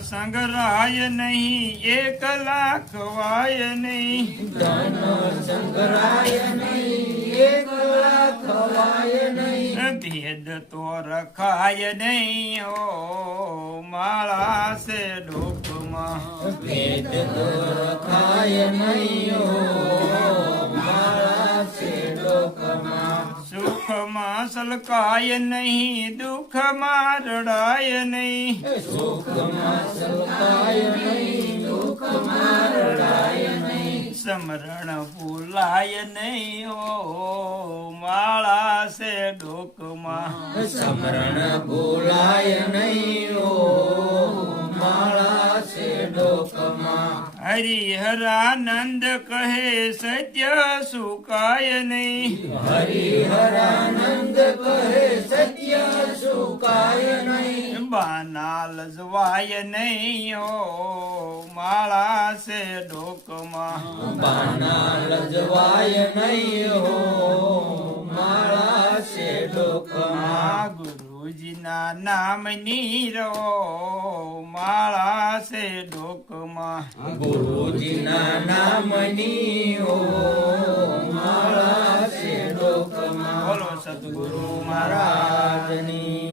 સંગ્રહાય નહીં, 1 લાખ વાય નહીં. ધન સંગ્રહાય નહીં, 1 લાખ વાય નહીં. ભેદ તો રખાય નહીં, ઓ માળા છે ડોકમાં. ભેદ તો રખાય નહીં, ઓ માળા છે ડોકમાં. સુખમાં સલકાય નહીં, દુઃખમાં રડાય નહીં. સુખમાં સલકાય નહીં, દુઃખમાં રડાય નહીં. સમરણ ભૂલાય નહીં, ઓ માળા છે ડોકમાં. સમરણ ભૂલાય નહીં, ઓ માળા છે ડોકમાં. હરિહરાનંદ કહે સત્ય સુકાય નહીં. હરિહરાનંદ કહે સત્ય સુકાય નહીં. બાના લજવાય નહીં, ઓ માળા છે ડોકમાં. બાના લજવાય નહીં, ઓ માળા છે ડોકમાં. ગુરુજીના નામની રો માળા છે ડોકમાં. ગુરુજીના નામની, ઓ માળા છે ડોકમાં. બોલો સદગુરુ મહારાજ. મહારાજની